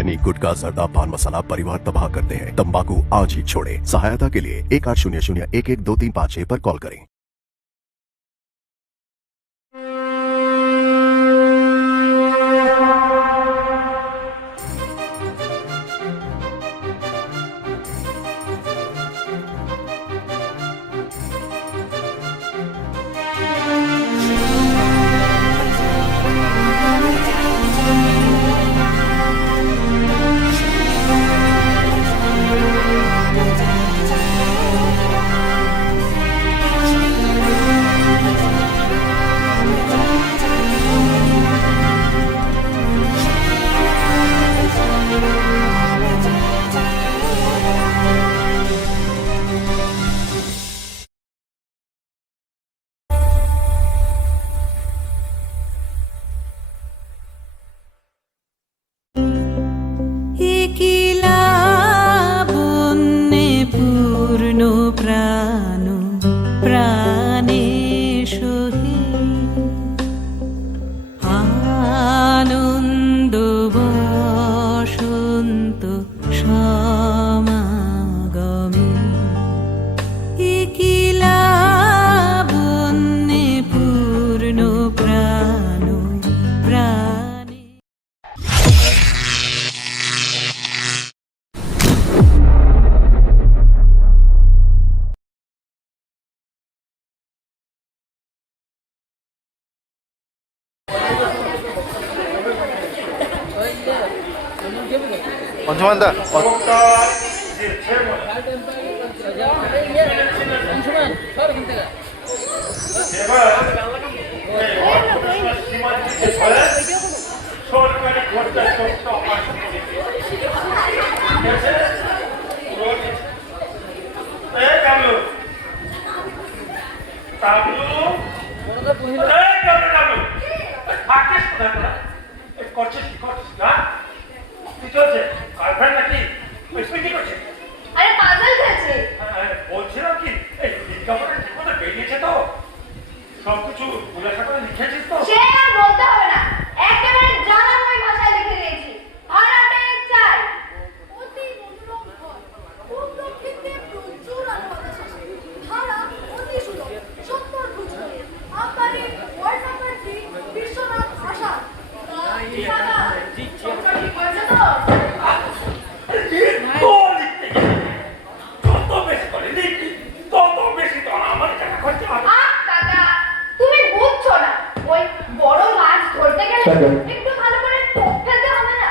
खैनी, गुटखा, जर्दा, पान मसाला परिवार तबाह करते हैं। तंबाकू आज ही छोड़े। सहायता के लिए 1800-112356 पर कॉल करें। প্রাণ প্রাণে সহি আনন্দ বসন্ত সমাগমে একিলা বন্যে পূর্ণ প্রাণ প্রাণে। পঞ্চমানদা সরকারি খরচা করছিস কি করছিস না কি চলছে গার্লফ্রেন্ড নাকি কি করছে? আরে পাগল খেয়েছে। বলছিলাম কি এই বিজ্ঞাপনটা ঠিক মতো বেরিয়েছে তো? সবকিছু খোলাসা করে লিখেছিস তো? সে আর বলতে হবে না, একেবারে জানাময় ভাষায় লিখে দিয়েছি। ভাড়াটে চাই। অতি মনোরম ঘর, পূর্ব ক্ষেত্রে প্রচুর আলো বাতাস আসে। ভাড়া অতি সুলভ, 70 খুচরো। আপনারই ওয়ার্ড নাম্বার 3 বিশ্বনাথ আশা। একটু ভালো করে টোপ ফেলতে হবে না?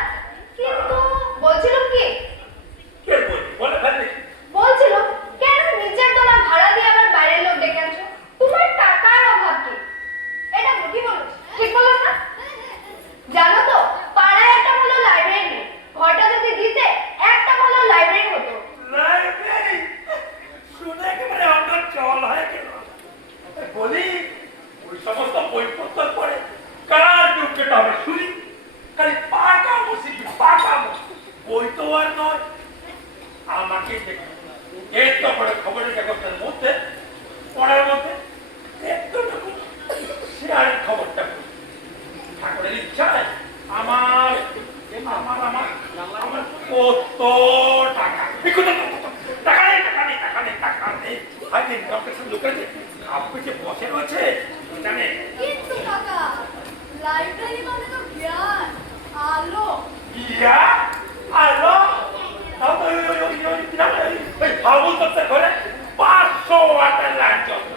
কিন্তু বলছিলাম কি, বলছিল কেন নিচের তলা ভাড়া দিয়ে আবার বাইরের লোক ডেকে আনছো? তোমার টাকার অভাব কি? এটা কি বলো, ঠিক বলো না? জানো তো পাড়ায় একটা ভালো লাইব্রেরি নেই। ঘরটা যদি দিতে একটা ভালো লাইব্রেরি হতো। লাইব্রেরি শুনে একেবারে আমার জল হয় কেন? বলি ওই সমস্ত বইপত্র পড়ে কার যোগ্যতা হবে শুনি? খালি পাকামো শিখি, পাকামো। বই তো আর নয়। আমাকে দেখে একটু করে খবরের কাগজের মধ্যে পড়ার মধ্যে একটুটুকু শেয়ারের খবরটা পড়ি। ঠাকুরের ইচ্ছায় আমার আমার আমার আমার কত টাকা টাকা নেই টাকা নেই টাকা নেই টাকা নেই। আগে ইনকাম লোকের আপনি যে বসে রয়েছে জানে। কিন্তু কাকা, লাইব্রেরি মানে তো জ্ঞান, আলো। জ্ঞান আলো? ওই ফাউল করতে করে 500 ওয়াটের লাইট জ্বলবে।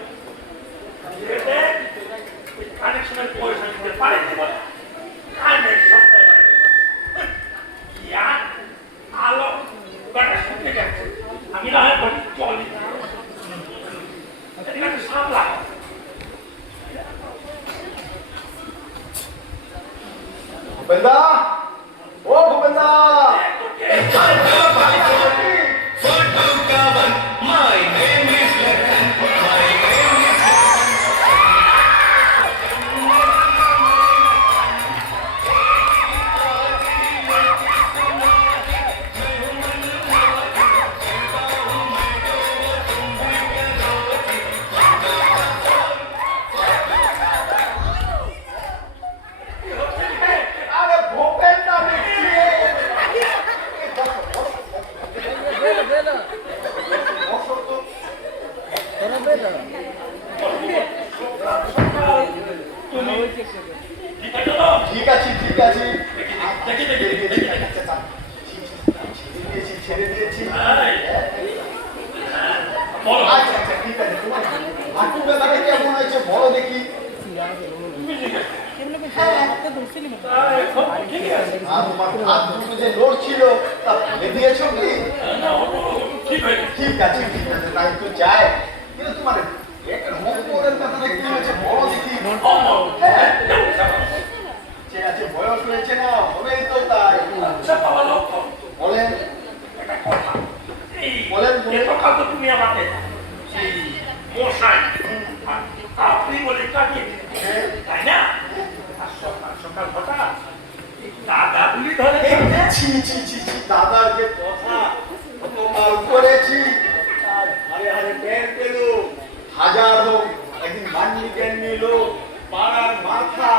ওই কানেকশনের পয়সা দিতে পারেনি বলে কানেকশন জ্ঞান আলো ওটা শুনতে গেছে। আমি না হয় বলি চলি সামলা। ভূপেন্দা, ও ভূপেন্দা, আর তোমার হাত দুটো যে লড়ছিল তা ফেলে দিয়েছো কি? না, ঠিক হয়ে গেছে। ঠিক আছে তাই তো চাই, কিন্তু তোমার মকবরের কথাটা কি হয়েছে বলো দেখি। হ্যাঁ, ঠিক আছে, বয়স হয়েছে না, হবেই তো তাই। আচ্ছা বাবা লক্ষণ, বলেন একটা কথা। এই বলেন, বলেন। গতকাল তো তুমি আমাকে সেই মশাই আপনি বলে কাটিয়ে দিলেন, তাই না? আর সকাল সকাল হঠাৎ এই দাদাগুলি ধরে ছি ছি ছি ছি, দাদার যে কথা কতবার করেছি, আর হারে হারে জ্ঞান পেল, হাজার হোক একদিন মান্যি জ্ঞান নিল, পাড়ার মাথা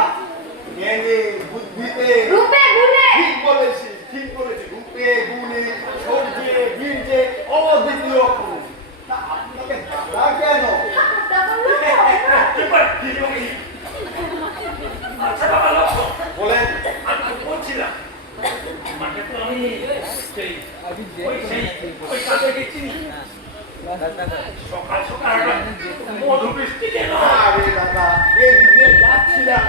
জ্ঞানে বুদ্ধিতে রূপে গুণে ঠিক বলেছি, ঠিক বলেছি, রূপে গুণে সৌর্যে বীর্যে অদ্বিতীয় পুরুষ। তা আপনাকে দাদা কেন? তারপর লোক আচ্ছা বাবা লক্ষণ, বলেন আমি তো বলছিলাম মাকে তো আমি সেই ওই কাজে চিনি। সকাল সকাল মধু বৃষ্টি কেন? আরে দাদা এই দিকে যাচ্ছিলাম,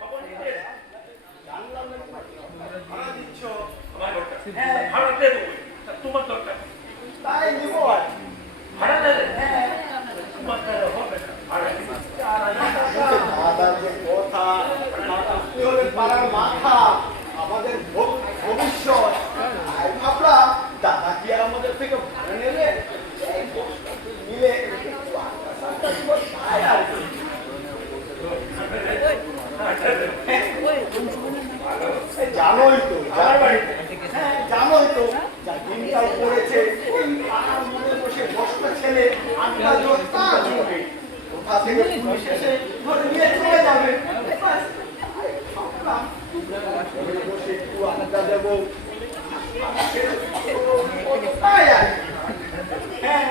খবর নিতে জানলাম না ভাড়া দিচ্ছ, আমার দরকার। ভাড়া দেবো, তা তোমার দরকার তাই নিব আর কি। ভাড়া দেবে? তোমার দ্বারা হবে না, ভাড়া দিবে। দাদার যে কথা, আপনি হলেন পাড়ার মাথা, আমাদের ভবিষ্যৎ। তাই ভাবলাম দাদা কি আর আমাদের থেকে ভাড়া নেবে, এই বস্তুটা মিলে একটু আত্মসন্তান দিব, তাই আর কি। এই জানোই তো, আমার বাড়িতে হ্যাঁ জানোই তো, যা দিনকাল পড়েছে, ওই পাড়ার মধ্যে বসে 10টা ছেলে আড্ডা জোর তা জমবে, কোথা থেকে পুলিশ এসে ধরে নিয়ে চলে যাবে। ব্যাস, তাই ভাবলাম, ঘরে বসে একটু আড্ডা দেবো, তাই আর কি। হ্যাঁ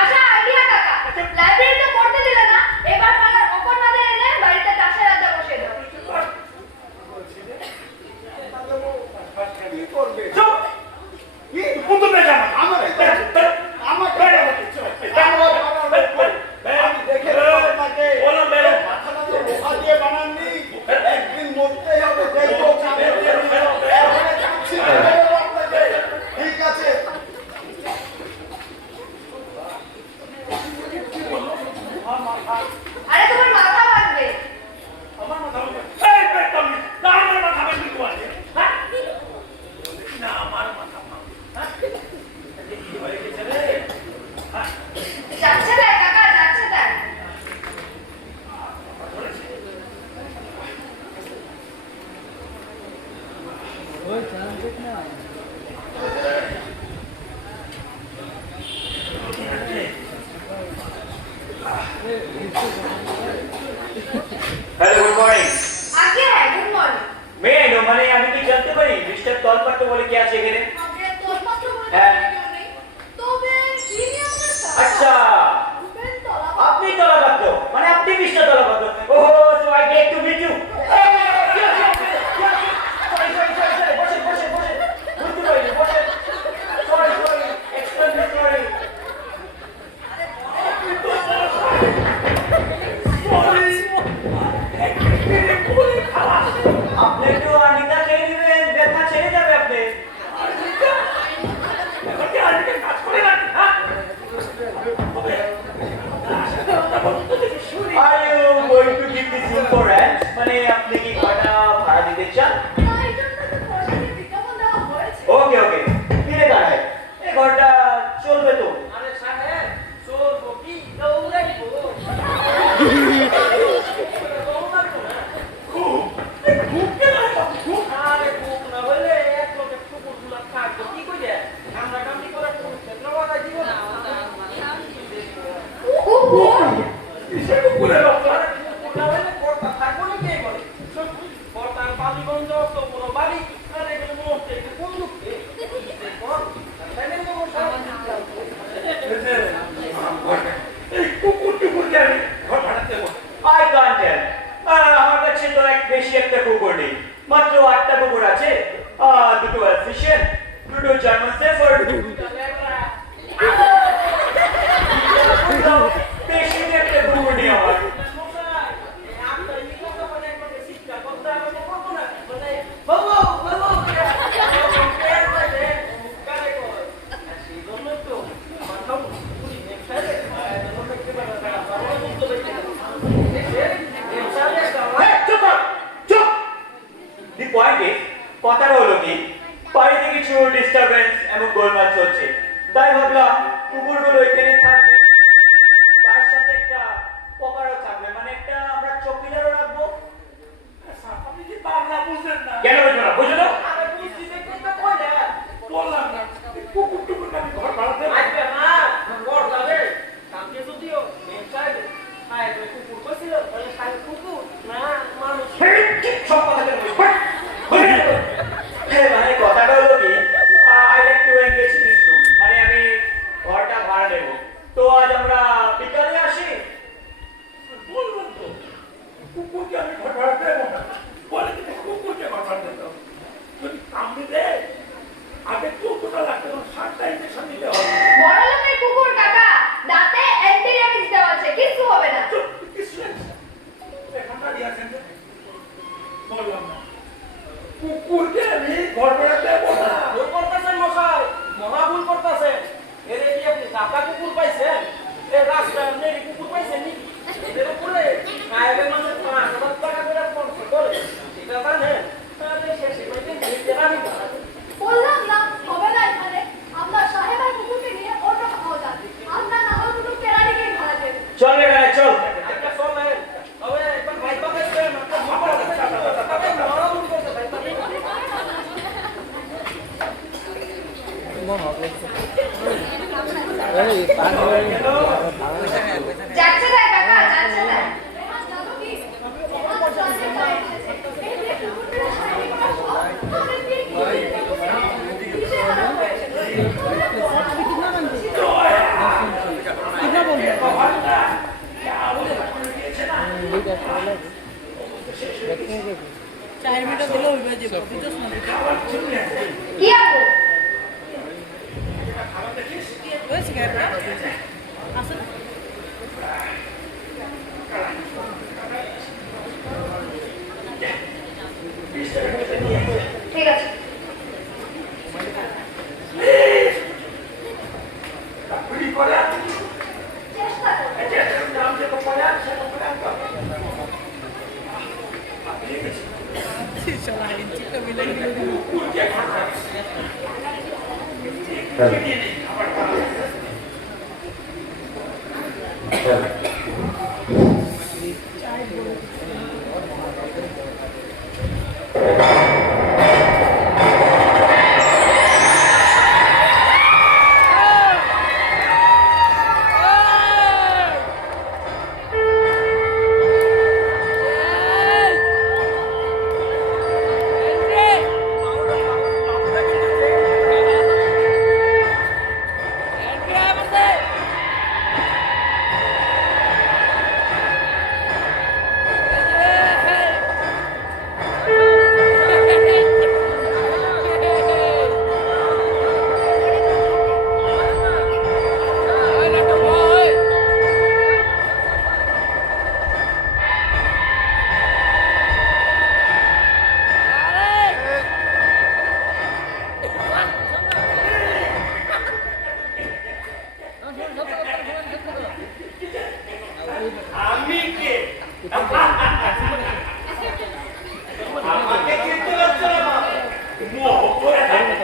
আশা আইডিয়া কাকা লাইব্রেরিতে পড়তে দিলে না, এবার পাড়ার অপরনাদের এনে বাড়িতে চাষের আড্ডা বসে দাও। কি করবে? চুপ! কি? পুতুলে জামা। আমার আমাকে আমি দেখে আপনাকে বলো বেরো। মাথাটা তো লোহা দিয়ে বানাননি, একদিন মরতেই হবে, দেখবো চাঁদের দিয়ে দিল। এখানে যাচ্ছি, বেরোবো আপনাকে। ঠিক আছে আরে তোমার মাথা ভাঙবে। আমার মাথা ভাঙবে। এই পেট্রোল, না আমার মাথা ভাঙবে তো আছে। হ্যাঁ? না আমার মাথা ভাঙবে। হ্যাঁ? এই কি হয়ে গেছে রে? হ্যাঁ? যাচ্ছে তাই কাকা, যাচ্ছে তাই। ধরেছে। हेलो गुड मॉर्निंग আগে হ্যাঁ, গুড মর্নিং। मैं आई नो মানে আমি কি জানতে পারি মিস্টার তলপাট্ট বলে কি আছে এখানে আগে তোলপত্র বলে হ্যাঁ। কেউ নেই, তবে ইনি আপনার কাকা। আচ্ছা রূপের তলা। আপনি তলাপাত্র মানে আপনি মিস্টার তলাপাত্র ওহো so I get to meet you আপনি একটু আনিতা খেয়ে নেবেন ব্যথা ছেড়ে যাবে আপনি এখন কি আজকে কাজ করে না? হ্যাঁ? Are you going to give this room for rent মানে আপনি কি ঘরটা ভাড়া দিতে চান না, এই জন্য তো পয়সা দিয়ে বিজ্ঞাপন দেওয়া হয়েছে। ওকে ওকে কিনে দাঁড়ায় এই ঘরটা চলবে তো আরে সাহেব চলবো কি দৌড়াইবো আরে বুক না হইলে এক লোকে কুকুর গুলা থাকবো কি কইলে আমরা কামড়ি করে ক্ষেত্র বাড়াই দিব না কিসের কুকুরের রক্ত? আরে কুকুর না হইলে কর্তা থাকবো না কে বলে কর্তার বালিগঞ্জ তো কোনো বাড়ি আরে এগুলো মরতে একটু কোন দুঃখে তাই না এই কুকুর টুকুরকে আমি ঘর ভাড়া দেবো। আই কান্ট টেল আমার কাছে তো এক বেশি একটা কুকুর নেই মাত্র 8টা কুকুর আছে দুটো অ্যালসেশিয়ান দুটো জার্মান শেফার্ড বেশি একটা কুকুর নেই আমার প্রচুর ডিস্টারবেন্স এবং গোলমাল চলছে, তাই ভাবলাম কুকুরগুলো এখানে থাকবে, তার সাথে একটা পকারও থাকবে, মানে একটা আমরা চৌকিদারও রাখবো। আপনি কি বাংলা বুঝেন না? কেন বুঝবো না, বুঝো না? আরে বুঝছি দেখেই তো কইলে। বললাম না, এই কুকুর টুকুর আমি ঘর ভাড়া দেবো। আইবে না, বড় যাবে। কালকে যদিও মেয়ে চাইবে, আয় তো কুকুর কইছিল, তাহলে সাই কুকুর না মানুষ। সব কথা কেন বলছো? মানে কথাটা হলো কি, I like to engage this room, মানে আমি ঘরটা ভাড়া নেব। তো আজ আমরা বিকালে আসি। বললাম তো, কুকুরকে আমি ঘর ভাড়া দেবো না। বলে কিন্তু কুকুরকে ঘর ভাড়া দিতে হবে। যদি কামড়ে দেয়, আগে 14টা লাখ টাকা 7টা ইঞ্জেকশন দিতে হবে। বড় লোকের কুকুর কাকা, দাঁতে অ্যান্টি র্যাবিস দেওয়া আছে, কিছু হবে না। চুপ, কিছু লাগছে। এখানটা দিয়েছেন যে? বললাম না, কুকুরকে আমি ঘর ভাড়া দেবো না। ভুল করতেছেন মশাই, মহা ভুল করতেছেন। এর কি আপনি দাতা কুকুর পাইছেন? এ রাস্তায় আপনি এই কুকুর পাইছেন নাকি? এদের উপরে আয়ের মানুষ 5,000 টাকা করে খরচ করে, সেটা জানেন? তাহলে শেষে কয়েকদিন ঘুরতে রাখি না। বললাম না, হবে না এখানে। আমরা সাহেব আর কুকুরকে নিয়ে অন্য কোথাও যাচ্ছি। আমরা না হয় দুটো কেরানিকেই ভাড়া দেব। চল রে ভাই, চল। একটা চলেন, তবে একবার ভাই পাবে দেন, একটা ভুল করতেছেন, তবে মহা ভুল করতে ভাই পাবে। যাচ্ছে তাই কাকা, যাচ্ছে তাই। জানো কি? আমার সাহেব তাই এসেছে। এই যে কুকুরটা শাড়ি পরা সব, ওদের দিয়ে কিসের আলাপ হয়েছে? কি আনবো? ঠিক আছে। বিড়ি করে আনতে কি? চেষ্টা করো। এই যে, নাম যে করে আনছে, করে আনতে হবে। কুকুরকে ঘর ভাড়া দিয়ে দিই, আমার ভাড়া আছে। আমি কে? আমাকে চিনতে পারছো না বাবা? মোহ করে থাকে।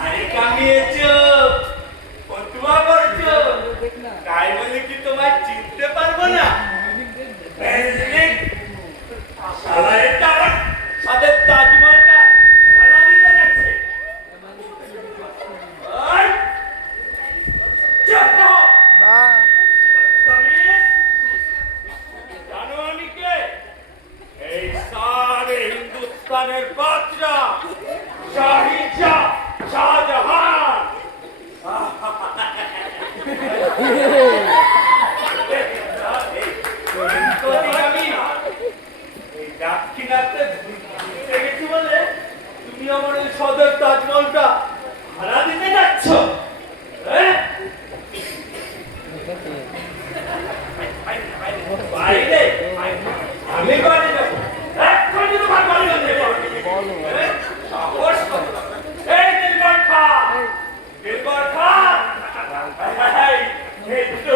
আরে কামিয়েছো, ফতুয়া করছো, তাই বলে কি তোমায় চিনতে পারবো না? শালা এটা আমার সাথে তাজমহলটা ভাড়া দিতে যাচ্ছে। ওই, চুপ করো। বদতমিজ। জানো আমি কে? এই সারে হিন্দুস্তানের বাদশা, শাহী শাহজাহান। আমি এই দাক্ষিণাত্যে ঘুরতে গেছি বলে তুমি আমার এই সদর তাজমহলটা ভাড়া দিতে যাচ্ছ? হ্যাঁ? বাইরে আমি বাড়ি যাবো, এক্ষুনি তোমার বাড়ি যাবো। সাহস কত? এই দিলবার খান, দিলবার খান। এই দুটো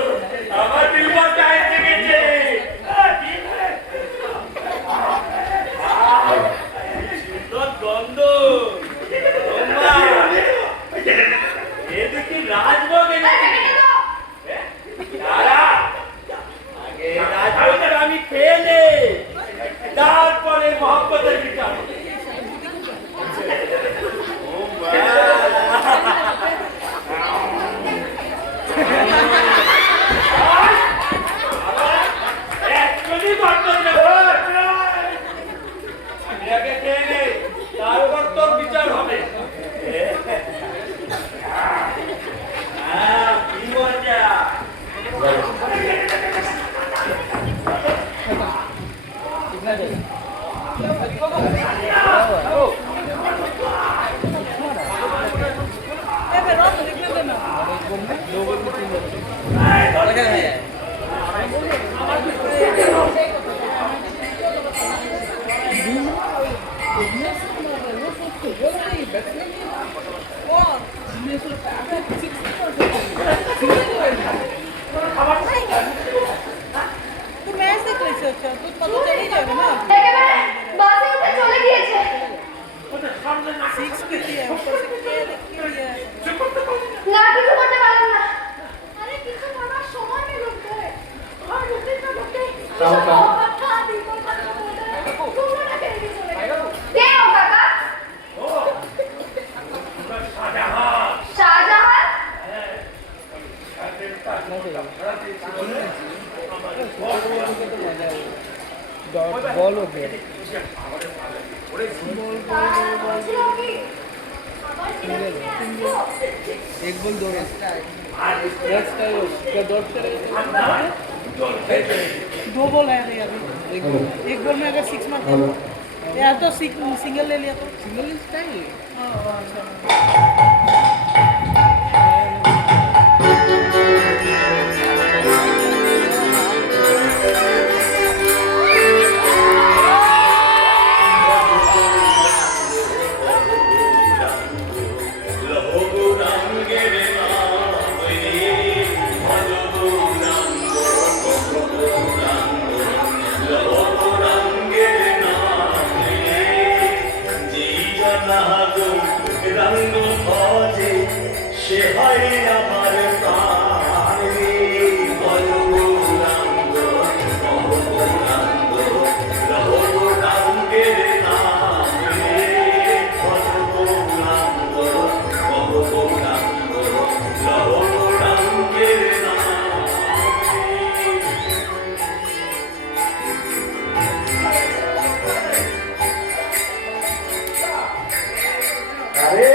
একেবারে বাসে উঠে চলে গিয়েছে। না কিছু করতে পারলাম না। আরে কিছু করার সময় নেই লোকদের। আর রুটিন না করতে কথা দিব কথা বলে তোমরা না কেন চলে গেল কে ও কাকা? শাহজাহান বলছিলাম কি আমার एक बॉल दो नेक्स्ट टाइम क्या डॉट करेगा दो बॉल है अभी एक बॉल में अगर सिक्स मारते हैं यार तो सिंगल ले लिया तो सिंगल इज चाहिए রঙ্গ ভজে সে হয় আমার প্রাণ রে বল গৌরাঙ্গ রহ গৌরাঙ্গের নাম রে বল গৌরাঙ্গ রহ গৌরাঙ্গের নাম আরে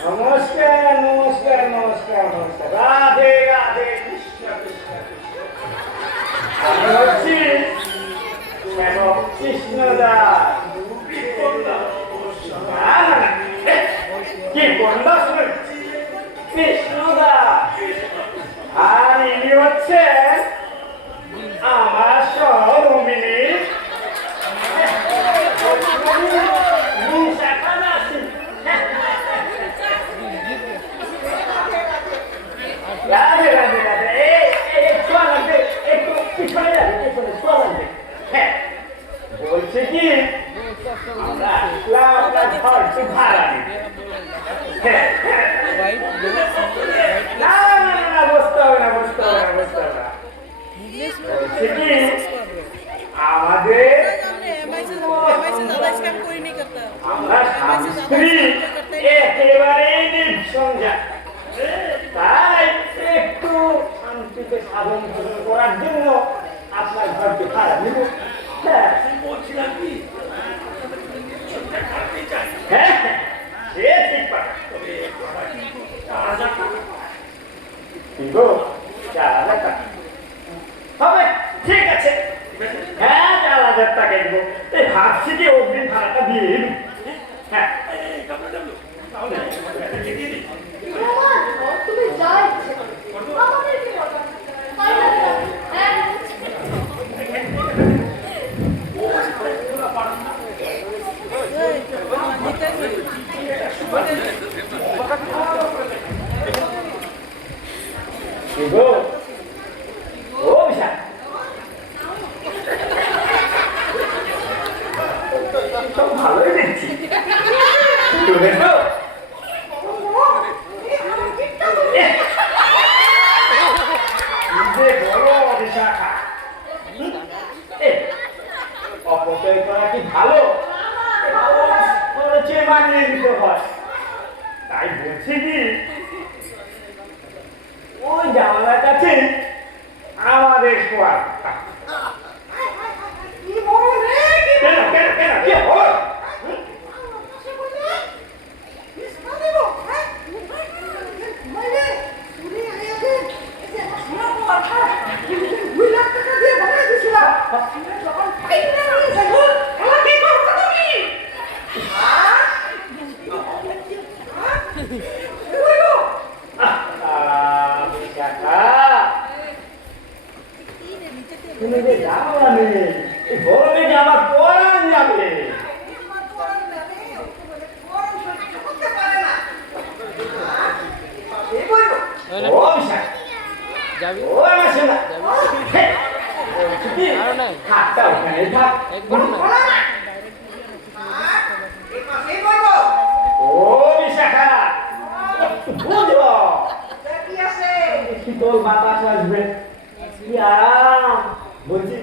নমস্কার নমস্কার নমস্কার নমস্কার রাধে রাধে কৃষ্ণ কৃষ্ণ আমি হচ্ছি কৃষ্ণদাস কি বন্দাস কৃষ্ণদাস আর ইনি হচ্ছে আমার সহধর্মিনী রাধে রাধে রাধে একটু পিছনে যাবে পিছনে চলবে হ্যাঁ বলছে কি আমরা আসলাম আপনার ঘর একটু ভাড়া নিতে না না না বুঝতে হবে না বুঝতে হবে না বুঝতে হবে না বলছে কি আমাদের আমরা স্বামী স্ত্রী একেবারে নিঃসংসার তাই একটু শান্তিতে সাধন ভোজন করার জন্য আপনার ঘরকে ভাড়া নিব বলছিলাম কি হ্যাঁ সে ঠিক পারে তবে 4,000 টাকা কি গো 4,000 টাকা হবে ঠিক আছে হ্যাঁ 4,000 টাকা দিব এই ভাবছি যে অগ্রিম ভাড়াটা দিয়ে দিবি হ্যাঁ তাহলে দিয়ে দিই রোমান তুমি যা ইচ্ছে আমাদের কি দরকার হ্যাঁ কি গো ও বিশাল তো ভালোই দেখছি শুনে তো অপচয় করা কি ভালো খরচে মানিয়ে দিতে হয় তাই বলছি কি ওই জামালার কাছে আমাদের শোয়ার কেন কেন কেন কি হয় যখন যে যাবো আমি এই গরমে যে আমার পরান যাবে ও বিশাল যাবি ও আমার শোনা আরো নাই হাতটা ওখানে থাক একবার না ও বিশাখা বুঝো শীতল বাতাস আসবে কি আরাম বলছি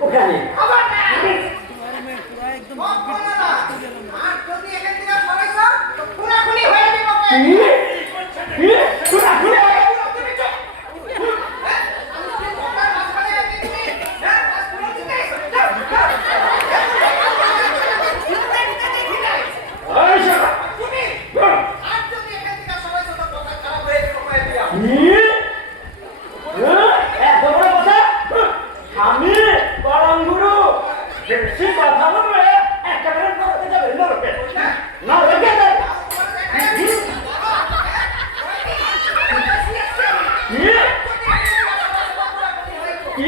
ওখানে গরমে পুরো একদম আমি পরম গুরু বেশি কথা বলবে একেবারে নরকে যাবে নরকে নরকে যাবে কি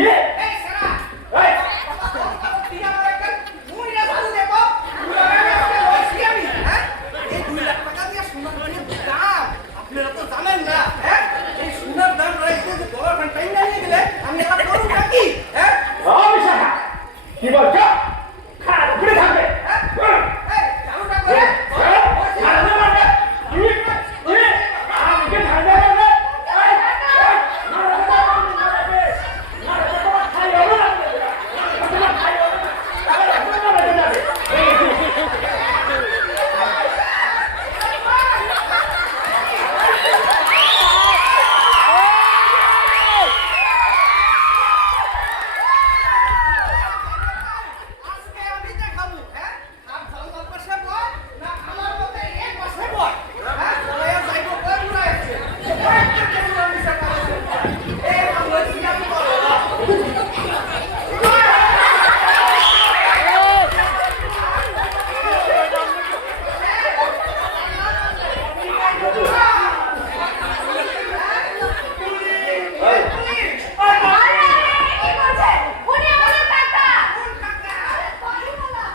আপনারা তো জানেন না হ্যাঁ এই সোনার দাম রাখতে যে গভর্নমেন্ট টাইম নিয়ে গেলে আমি এটা করব নাকি হ্যাঁ বিশাখা কি বলছো খারাপ ঘুরে থাকবে এই চালুটা করে আজকে আমি দেখাবো হ্যাঁ আর জঙ্গল পাশে বল না আমার মতে এক পাশে বল হ্যাঁ চলে যাইবো কই পুরা আছে একটা কেমন মিশা করে এই আমরা সিয়াম করব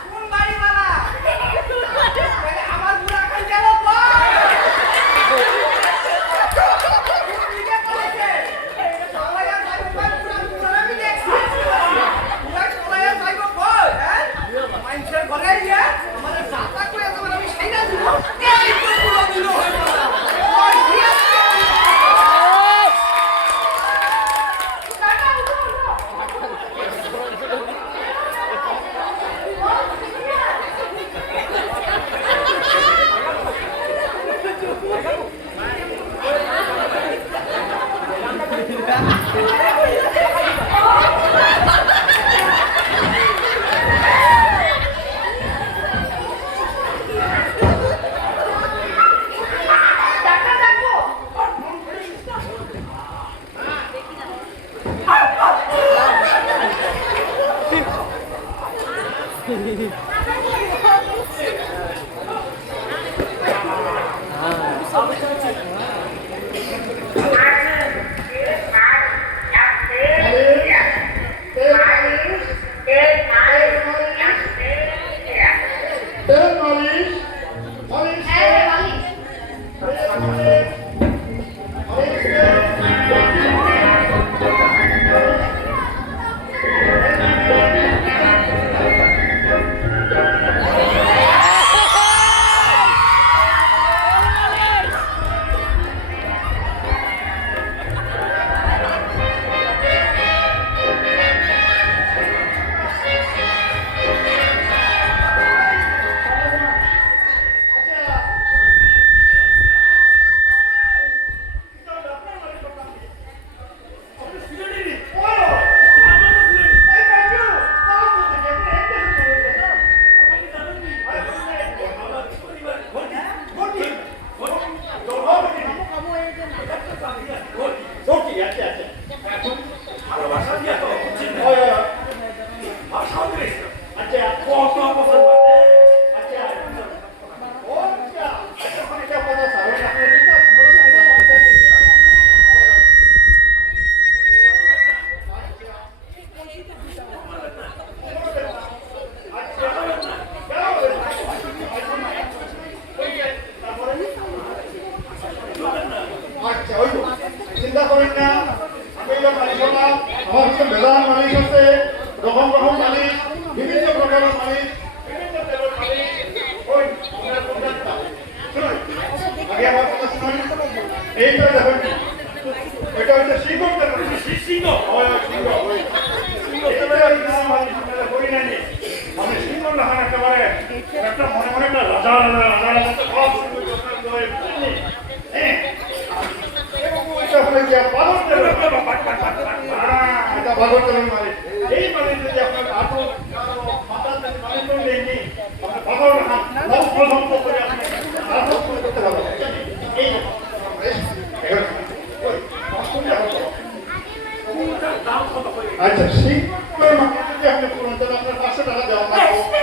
কোন বাড়িওয়ালা আমার পুরা খাই গেল সাধারণ মালিশ আছে, রকম রকম মালিশ, বিভিন্ন প্রকারের মালিশ, বিভিন্ন তেলের মালিশ। ওই আপনার কোনটা? শুনুন, আগে আমার কথা শুনুন। এইটা দেখুন, এটা হচ্ছে শিকড় তেল। সিংহ ওই শিকড়, ওই এটা ওই নাম মালিশ আপনারা করি নাই। মানে শিকড় লাগান একেবারে একটা মনে মনে একটা রাজা রাজা রাজা রাজা তো সব শুরু হয়ে গেছে। হ্যাঁ, এবং ওইটা হয়ে গিয়ে পাগল তেল। এটা পাগল তেলের মালিশ। এই মালিশ যদি আপনার আঁটু মাথাতে মালিশ করে দেয়নি, আপনার পাগল রাখান লম্প করে আপনি আরো করতে পারবেন। এই আচ্ছা, শিকড় মালিশ যদি আপনি করুন তাহলে আপনার 500 টাকা দেওয়া লাগবে।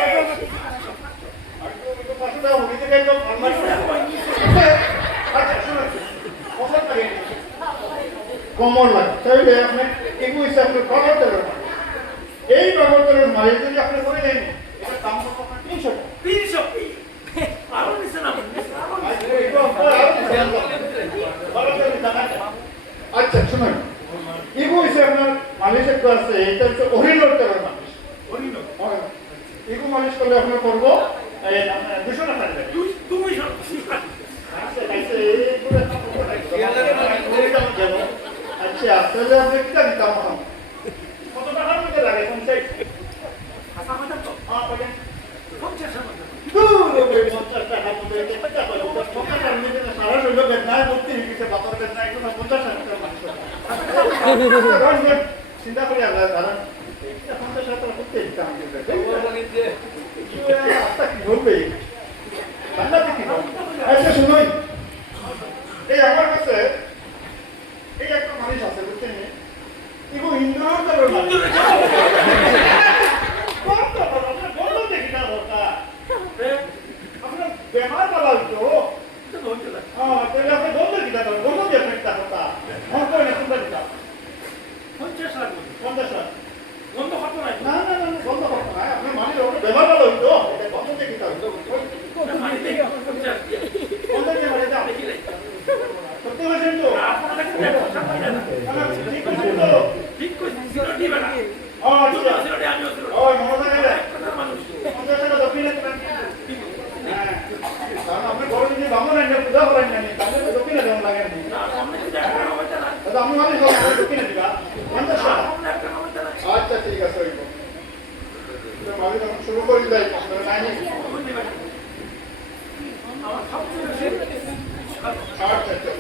500 টাকা হয়ে গেলে তো আলমারি। আচ্ছা শুনুন, কমন লাগে তাইলে আপনি এগুলো হিসাবে আপনি পাগল তেলের মালিশ। এই পাগল তেলের মালিশ যদি আপনি করে দেন, এটার দাম কত? 300 টাকা। 300 আরো নিচে না আচ্ছা শুনুন, ইগো হিসেবে আপনার মালিশ একটা আছে, এটা হচ্ছে অরিজিনাল তেলের মালিশ। ইগো মালিশ করলে আপনার করবো 200 টাকা দেবেন। তুমি আচ্ছা তাহলে আপনি কিটা দিতাম এখন? কত টাকার মধ্যে লাগে? 50? হ্যাঁ বলেন। 50 টাকার মধ্যে সারা শরীর বেদনায় ভর্তি হয়ে গেছে, বাতার বেদনা, একটু 50 টাকা মানুষ চিন্তা করি আমরা কারণ 50 টাকা করতে দিতাম। আচ্ছা কি বলবে ঠান্ডা কি বলবে? আচ্ছা শুনুন, এই আমার কাছে এই একটা মালিশ আছে বুঝছেন, এগুলো হিন্দুর তেলের মালিশ। আপনার বেমার বলা হইতো, তাহলে আপনি বন্ধ কিনা করেন, বন্ধ দিয়ে একটা কথা মন করে না চিন্তা দিতাম। 50 লাগবে 50 টাকা বন্ধ করতে নাই না না না বন্ধ করতে নাই, আপনার মালিশ বেমার বলা হইতো, এটা বন্ধ দিয়ে কিনা হইতো। মানে দেখি 50 দিয়ে বন্ধ দিয়ে মানে আপনি কি দেখি সত্যি বলছেন তো? আপনারা কি কথা পাই না ঠিক বলছেন তো? ঠিক কইছি সিলো দিবে না আচ্ছা সিলো দিয়ে আমিও সিলো ওই মনে থাকে কথা মানুষ 50 টাকা দক্ষিণে দেবেন। হ্যাঁ, কারণ আপনি ঘরে যদি বামন আইন পূজা করেন না, তাহলে তো দক্ষিণে দেওয়া লাগে না। না আমরা কি দেখা হবে না দাদা আমি মানে দক্ষিণে দিবা 50 টাকা। আমরা একটা হবে না আচ্ছা ঠিক আছে, হইব মালিক এখন শুরু করে দিলাই আপনারা নাই নি। আমার সবচেয়ে বেশি আচ্ছা আচ্ছা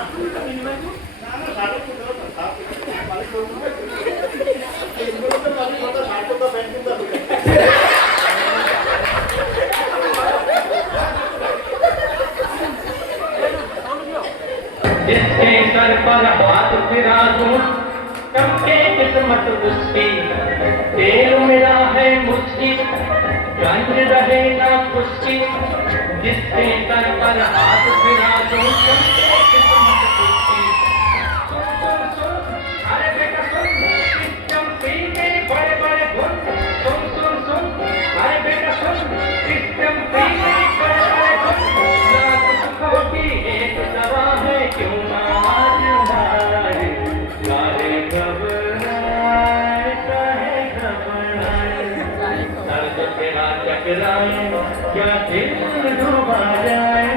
আপনারা মিনিমাম না না সাড়ে তো দাও না, সাড়ে মালিক করব না। এগুলো তো মালিক কথা সাড়ে তো ব্যাংক তো হবে। जिसके सर पर हाथ फिरा दूं, चमके किस्मत उसकी, तेल मिला है मुझकी, रंग रहे ना खुशी। जिसके सर पर हाथ फिरा दूं, चमके किस्मत उसकी। अरे बेटा सुन, सिस्टम पी में बड़े बड़े गुण। सुन, अरे बेटा सुन, सिस्टम पी में बड़े बड़े गुण। लाख सुखों की एक दवा है, क्यों ना आज हमारे काहे घबराए, काहे घबराए। दर्द तेरा टकराए, क्या दिल डूबा जाए।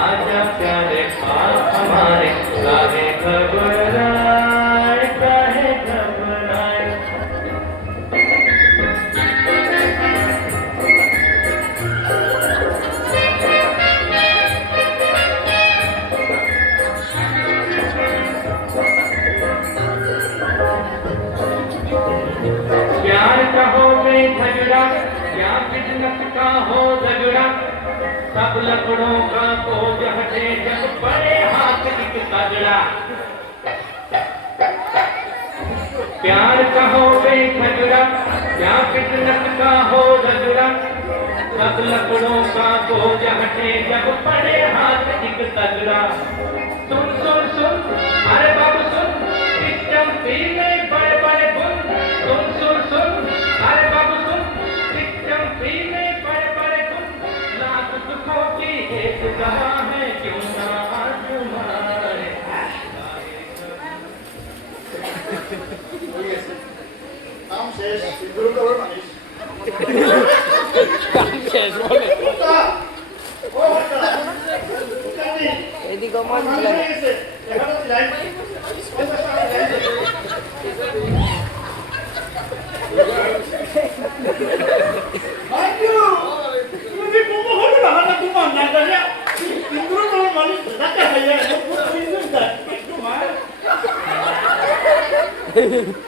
आजा प्यारे पास हमारे, काहे घबराए, काहे घबराए। प्यार का हो गई झगड़ा, या बिजनेस का हो झगड़ा, सब लकड़ों का बोझ हटे जब बड़े हाथ एक तगड़ा। प्यार का हो गई झगड़ा, या बिजनेस का हो झगड़ा, सब लकड़ों का बोझ हटे जब बड़े हाथ एक तगड़ा। सुन, अरे बाबू सुन, सिस्टम पी में बड़े बड़े गुण। सुन, अरे बाबू सुन, सिस्टम पी में बड़े बड़े गुण। लाख सुखों की एक दवा है, क्यों ना आज हमारे। গেছে কাম শেষ সিন্দুর দেওয়ার মানুষ শেষ বলে ওটা ও ওটা এদিকে আমার গেছে এখানে লাইন Thank you. তুমি কোমো হলো না না তুমি না করে কিন্তু তোমার মানুষ দেখা হয় না তুমি না একটু মার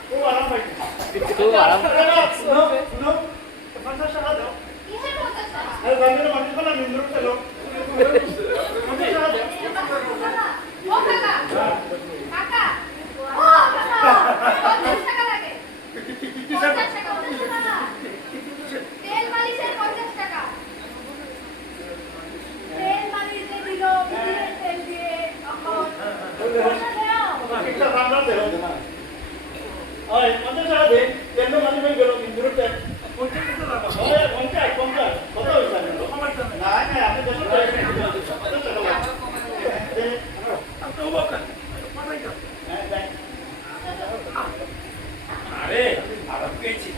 ও আরাম পাই তো আরাম শুনো শুনো পাঁচটা টাকা দাও কিসের কথা স্যার? আরে বাংলা মানুষ বলা নিন্দ্র চলো পাঁচটা টাকা দাও ও কাকা কাকা ও কাকা 50 টাকা লাগে 50 টাকা 50 টাকা তেল মালিশের 50 টাকা তেল মালিশে দিল বিলের তেল দিয়ে এখন একটা রান্না দেও ওই পাঁচটা টাকা দে তেল মানে ভাই গেল নিন্দ্রতে কোনটা কত টাকা ওই কোনটা কত হইছে না না আপনি 10 টাকা আরে আরাম পেয়েছি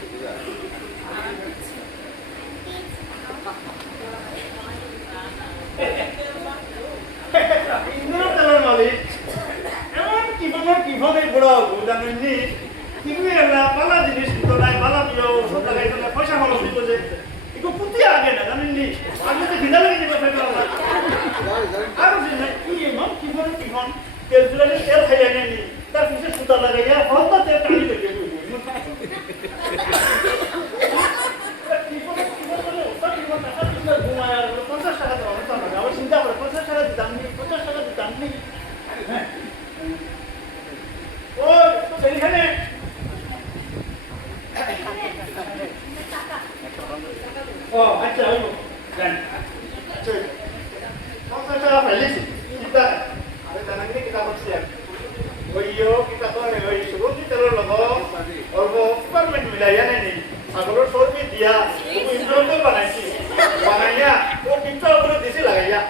ইন্দ্র তেলের মালিক এমন কিভাবে ঘোরা জানেননি কিন্তু এরা পালা জিনিস কিন্তু নাই পালা দিও ওষুধ লাগাইতে না পয়সা ভালো দিব যে একটু পুঁতি আগে না জানেননি আগে তো ঘিনা লেগে যাবে ফেলা আর কি এমন কিভাবে তেল তুলে তেল খাইয়া নেনি তার পিছিয়ে সুতা লাগাইয়া হলতা তেল টানি লেগে আবার চিন্তা করে 50 টাকা দিতাম 50 টাকা দিতাম হ্যাঁ ও তো এখানে ও আচ্ছা হইব জান আচ্ছা 50 টাকা পাইলেছি চিন্তা আরে জানাঙ্গে কিতাব আছে ওইও কিতাব তো ওই সুগন্ধি তেলের লগ অল্প পারমেন্ট মিলাইয়া নেই আগের সরবি দিয়া তুমি ইমপ্লয়েন্ট বানাইছি বানাইয়া ও টিপটা উপরে দিছি লাগাইয়া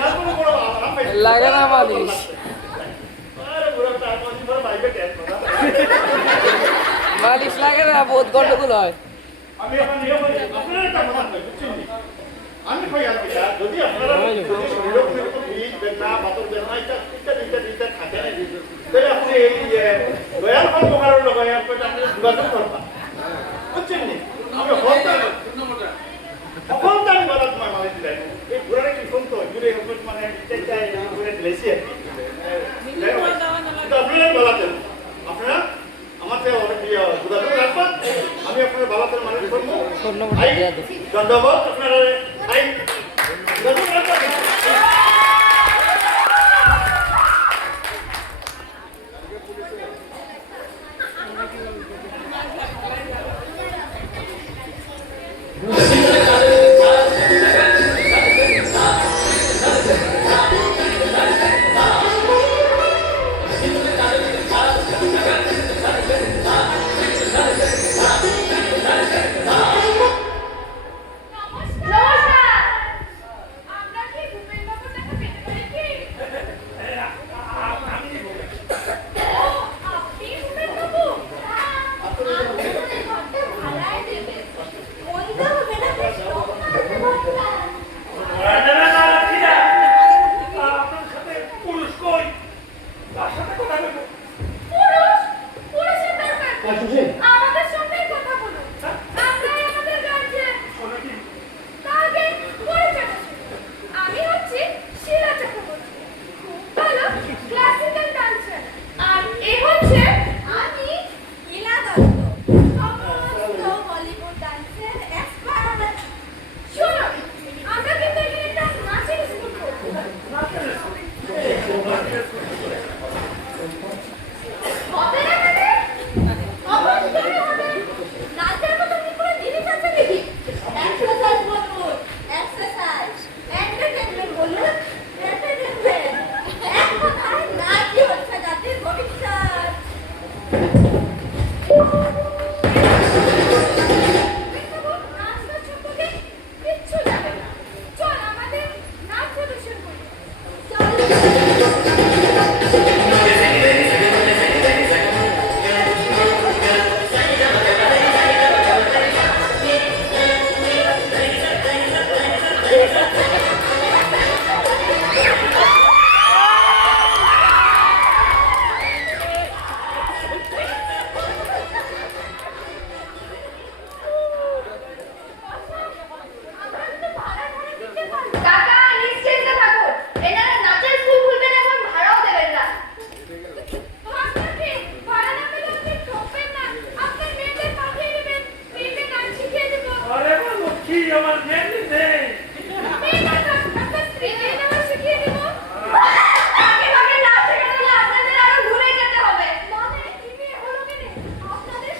না কোনো বড় আরাম পাইছি লাগে না মালিশ আরে বুড়া তার মধ্যে বড় বাইবে টেস্ট করা মালিশ লাগে না বহুত গন্ডগোল হয় আমি এখন নিয়ে বলি আপনারা একটা কথা কই বুঝছেন আমি কই আর কিটা যদি আপনারা যদি শরীরের কোনো বীজ বেদনা বাতর বেদনা ইত্যাদি থাকে তাহলে আপনি এই যে দয়াল খান প্রকারের লগাই আপনারা যোগাযোগ করবা বুঝছেন আমি সকলটা আমি বলা তোমার মানে দিলাই এই ঘোড়াটা কি শুনতো ঘুরে মানে চাই ঘুরে দিলেছি আর কি আপনারা বলাতেন আপনারা আমার যোগাযোগ রাখবেন আমি আপনার বাবাতের মানুষ করবো ধন্যবাদ আপনারা যোগাযোগ রাখবেন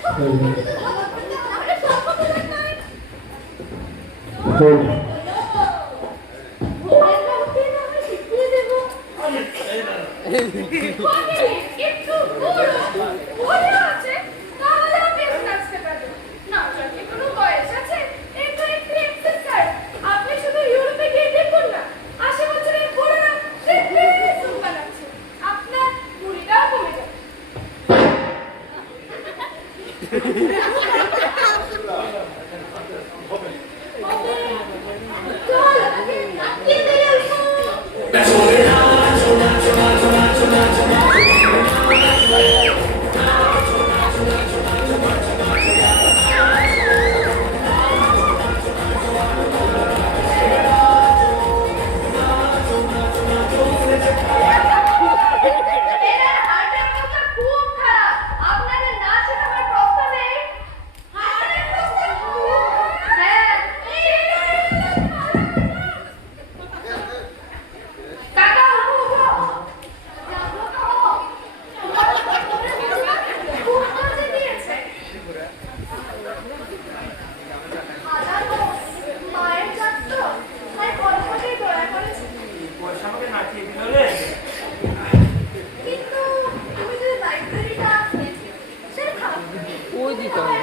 আমাকে সব কথা দেখায়। ভোরের কাউকে না আমি শিখিয়ে দেবো। হবে, একটু বড় আছে, তাহলে আপনি একটু নাচতে পারবেন। নাচার কি কোনো বয়স আছে? এটা একটু এক্সারসাইজ। আপনি শুধু ইউরোপে গিয়ে দেখুন না, 80 বছরের বুড়োরা দেখবে জুম্বা নাচছে। আপনার বুড়িটাও কমে যাবে। চল, নাচিয়ে দিয়ে আসবো। এরা হার্টের অবস্থা খুব খারাপ। আপনাদের না শেখাবার প্রস্তাবে হার্টের অবস্থা খুব হ্যাঁ কাকা উঠো যাবো খুব মজা দিয়েছে। হাজারো মায়ের জাত তো তাই কর্মটাই দয়া করেছে। পয়সা আমাকে নাচিয়ে দিল রে। কিন্তু তুমি যদি লাইব্রেরিটা সেটা খাও। ওই দিতে হবে।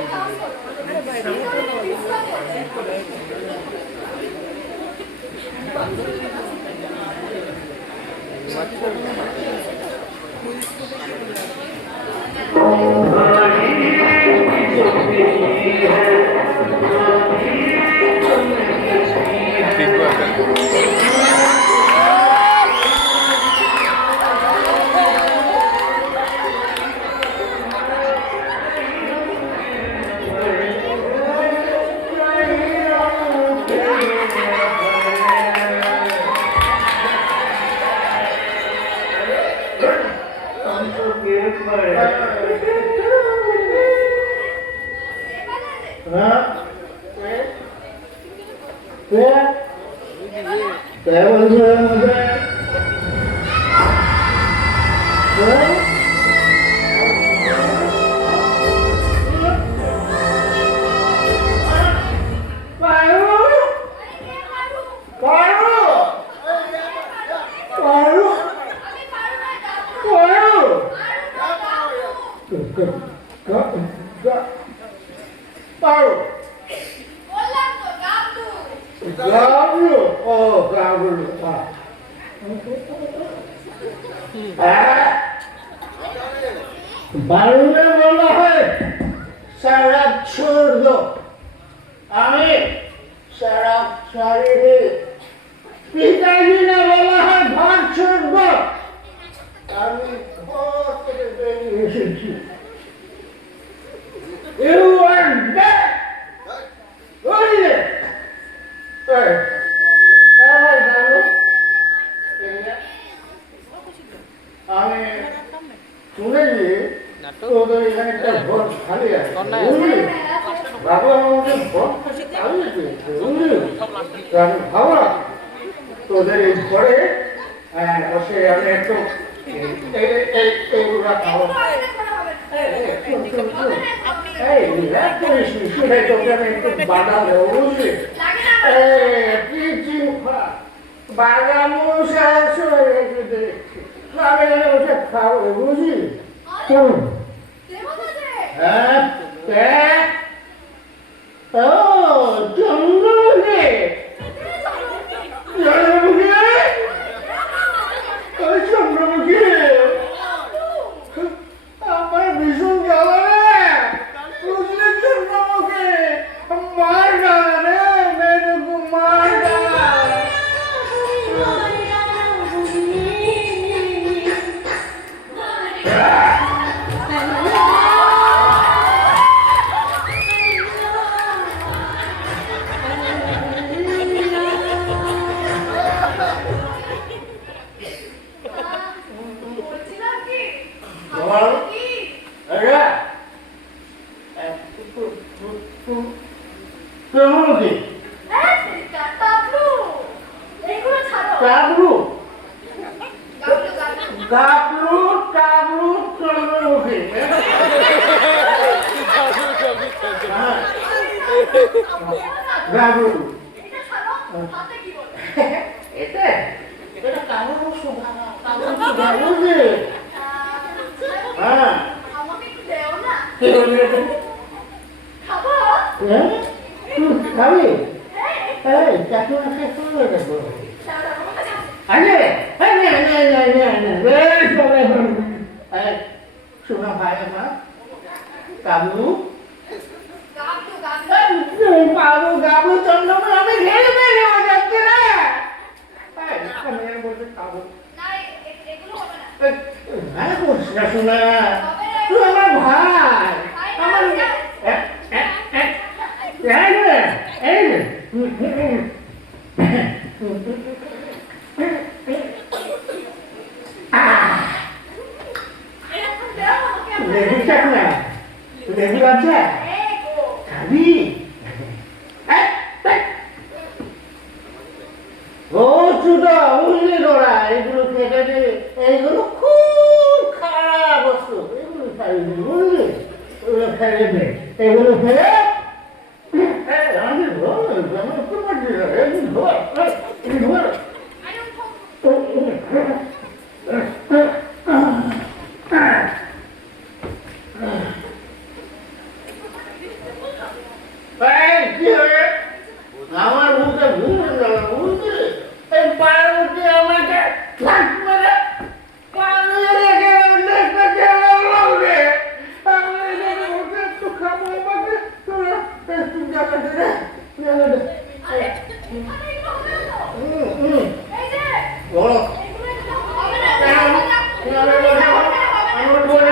বললাম তো গাবলু। বাংলা বলা হয় সারা ছোড় আমি সারা শরীরে পিতাজিনা বলা হয় ভাত ছোড়ব আমি ঘর থেকে বেরিয়ে এসেছি ইউ আর ব্যাক বুঝলে আমি শুনেছি তোদের এখানে একটা ভোট খালি আছে বুঝলি বাবু আমাকে ভোট চালিয়ে দিয়েছে বুঝলি আমি ভাবা তোদের এই ঘরে বসে আমি একটু এইগুলা খাবো এই রিল্যাক্স করিস নি শুনে তোকে আমি একটু বাদাম দেবো বুঝলি কি চিন্তা বাদামও শুনে রেখে দেখছি আমি ওটা খাবো বুঝলি হ্যাঁ ও চন্দ্রকে চন্দ্রমুখী আমার ভীষণ জ্বালা রে বুঝলি চন্দ্রমুখী মার জ্বালা রে মেয়েটুকু মার জ্বালা বলছিলাম কি বল। কি চন্দ্রমুখী হ্যাঁ সেটা টাবলু এগুলো ছাড়ো টাবলু গাবলু গাবলু গাবলু টাবলু চন্দ্রমুখী বাবু এটা ছাড়ো, হাতে কি বলে? এটা এটা কাগজ শোভা কাগজ বাবু রে হ্যাঁ আমাকে একটু দেও না? কে বলবে খাবো? হ্যাঁ তুই খাবি হ্যাঁ, এই চাকু আছে শুনে দেখো দাঁড়াও, আমার কাছে আছে। আরে শোনা ভাই আমার কাবু গাবলু, গাবলু। বাবু গাবু চন্দ্রমা আমি ঘেরে মেরে যাচ্ছে রে আমি বলতে কাবু না, এগুলো হবে না। হ্যাঁ বলছি না শোনা তুই আমার ভাই আমার এরকম দেও আমাকে আমি- লেবু চাক না লেবু আছে এই গো। খাবি ও চুদা উল্লি ডোরা এগুলো খেতে দে এইগুলো খুব খারাপ বস্তু এগুলো খাইবি বুঝলি এগুলো খেয়ে দে এগুলো খেয়ে আমি ধর আমি একটু পারছি না এগুলো ধর আরে উঠো। আমার মুখে ভুল গেল বুঝলি এই পায়ের মধ্যে আমাকে লাট মেরে পানিয়ে রেখে দেখতে লাগবে আমি মুখে একটু খাবো আমাকে তোরা একটু জ্বালা দে রে জ্বালা দে আরে এগুলো হবে না তো? এই যে, বলো এগুলো একটু হবে না, হবে না। আমি উঠবো না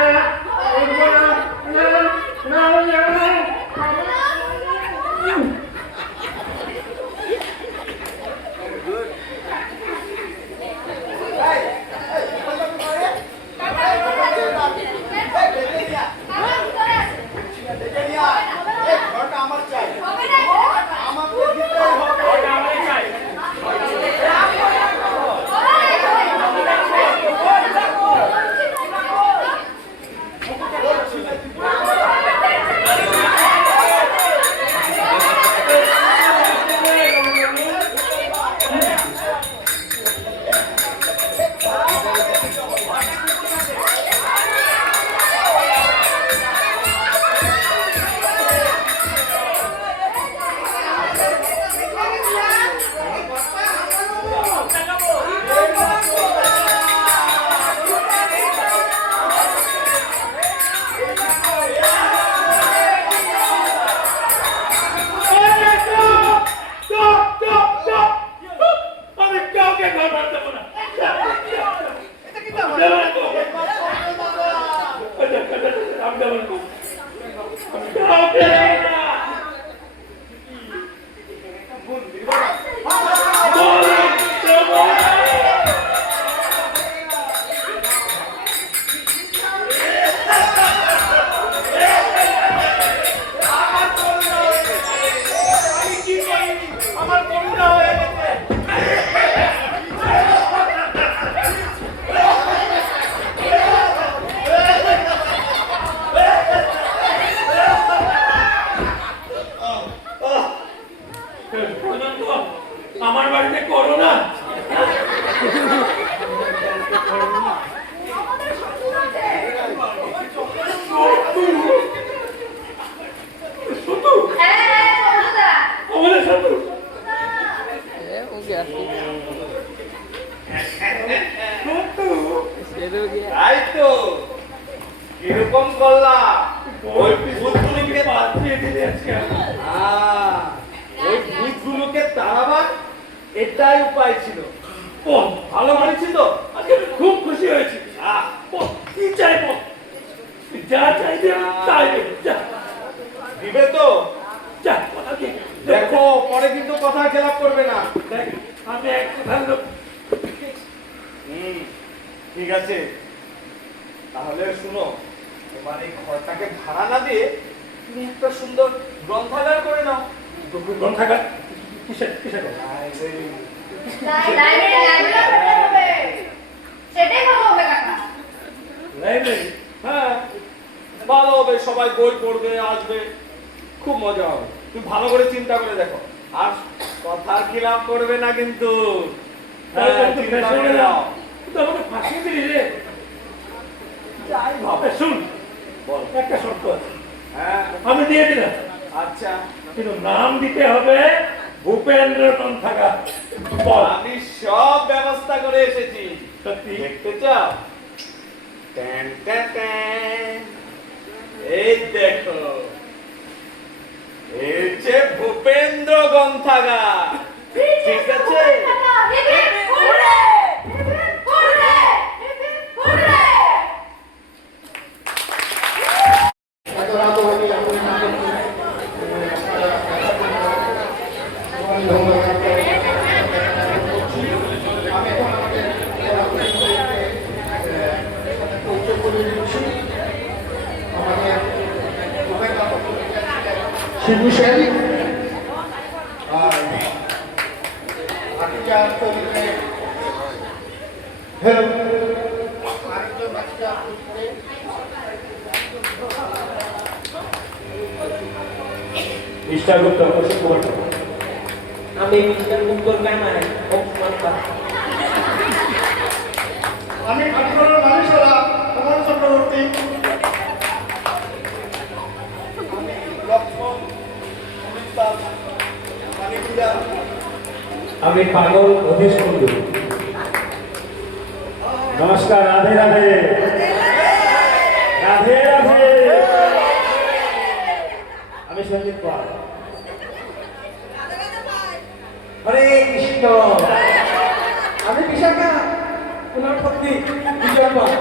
উঠবো না না না না আমার চাই হবে না। আমাকে দিতেই হবে আমি কাউকে ঘর ভাড়া দেবো না আমি দেবো না তো। আমি দেবো না তো। আমি কাউকে দেবো না। দেবো না। আমি কি করিনি? আমার করুণা হয়ে গেছে। অনন্ত, আমার বাড়িতে করোনা আমাদের শ্বশুর আছে। শুধু হ্যাঁ, শ্বশুরদা। আমাদের শুধু हो गया शेर हो गया তাই তো কিরকম করলাম ওই ভূতগুলোকে পাঠিয়ে দিলে আজকে ওই ভূতগুলোকে তাড়াবার এটাই উপায় ছিল ও ভালো করেছি তো আজকে আমি খুব খুশি হয়েছি কি চাইবো তুই যা চাইবে তাই দেবো যা দিবে তো যা কথা কি দেখো পরে কিন্তু কথা খেলাপ করবে না দেখ আমি এক ভালো লোক ঠিক আছে তাহলে শুনো তোমার এই ঘরটাকে ভাড়া না দিয়ে তুমি একটা সুন্দর গ্রন্থাগার করে নাও গ্রন্থাগার কিসের কিসের লাইব্রেরি হবে। সেটাই ভালো হবে কাকা। লাইব্রেরি হ্যাঁ ভালো হবে সবাই বই পড়বে আসবে খুব মজা হবে। তুমি ভালো করে চিন্তা করে দেখো। আর কথা খিলাপ করবে না কিন্তু। তাহলে হ্যাঁ, তো চিন্তা ফ্যাশন করে হয়ে নাও। তুই তো আমাকে ফাঁসিয়ে দিলি রে। যাই ভাবো। শুন, বল। একটা শর্ত আছে, হ্যাঁ, আমি দিয়ে দিলাম, আচ্ছা। কিন্তু নাম দিতে হবে ভূপেন্দ্র গ্রন্থাগার। বল। আমি সব ব্যবস্থা করে এসেছি। সত্যি? দেখতে চাও? Tan tan tan. এই দেখো, এই যে ভূপেন্দ্র গ্রন্থাগার। ঠিক আছে? শিবু সেন মিস্টার গুপ্তা প্রশ্ন করতে আমি মিস্টার মুক্তর কানায় অপমান করি। আমি খাটিগড়ের মানুষেরা কুমার চক্রবর্তী লক্ষ্মণ, অমিতাভ, মানিকদা, আমি পাগল অধীশ কুণ্ডু। নমস্কার, রাধে রাধে রাধে রাধে। আমি সঞ্জিত পাল। হরে কৃষ্ণ। আমি বিশাখা কুমার পত্নী বিজয় পাল।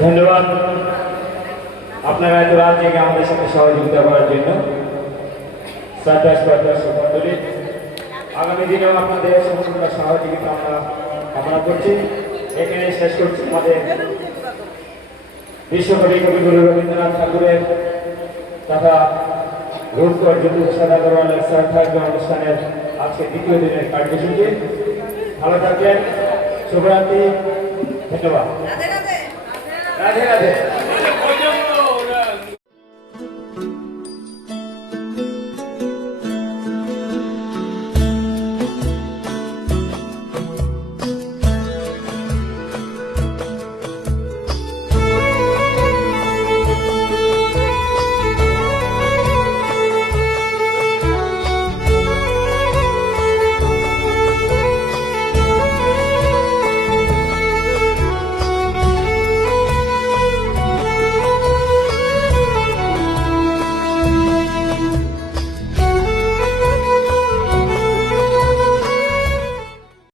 ধন্যবাদ আপনারা এত রাত জেগে আমাদের সাথে সহযোগিতা করার জন্য। মন্ডলী, আগামী দিনেও আপনাদের সমস্ত সহযোগিতা আমরা কামনা করছি। এখানে শেষ করছি আমাদের বিশ্বকবি কবিগুরু রবীন্দ্রনাথ ঠাকুরের তথা রূপকর জ্যোতিষাদা গরওয়ালের সার্থক অনুষ্ঠানের আজকে দ্বিতীয় দিনের কার্যসূচি। ভালো থাকবেন, শুভরাত্রি, ধন্যবাদ। রাধে রাধে।